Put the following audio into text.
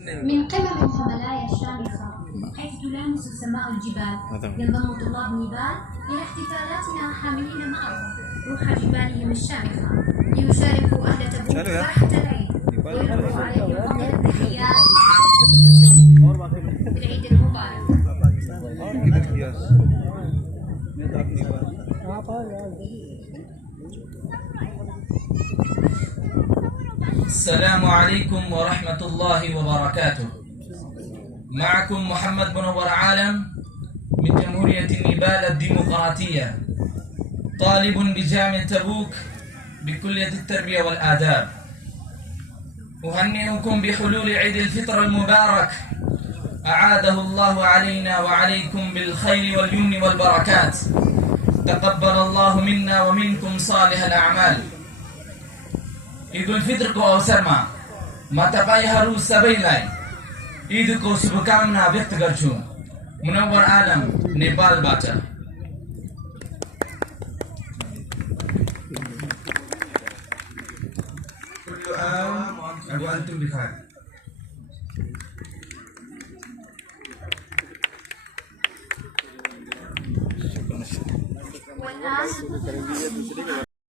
من قمم الهيمالايا الشامخة حيث تلامس السماء الجبال ينضم طلاب نيبال إلى احتفالاتنا حاملين معهم روح جبالهم الشامخة ليشاركوا أهل تبوك فرحة العيد ويلقوا عليهم أفضل التحيات بالعيد المبارك. السلام عليكم ورحمة الله وبركاته. معكم محمد منور عالم من جمهورية نيبال الديمقراطية، طالب بجامعة تبوك بكلية التربية والآداب. أهنئكم بحلول عيد الفطر المبارك، أعاده الله علينا وعليكم بالخير واليمن والبركات. تقبل الله منا ومنكم صالح الأعمال. Idul Fitr ko अवसर में मतपाईहरू सबैलाई ईदको शुभकामना व्यक्त गर्छु। मुनव्वर आलम नेपालबाट। كل عام وأنتم بخير. والآن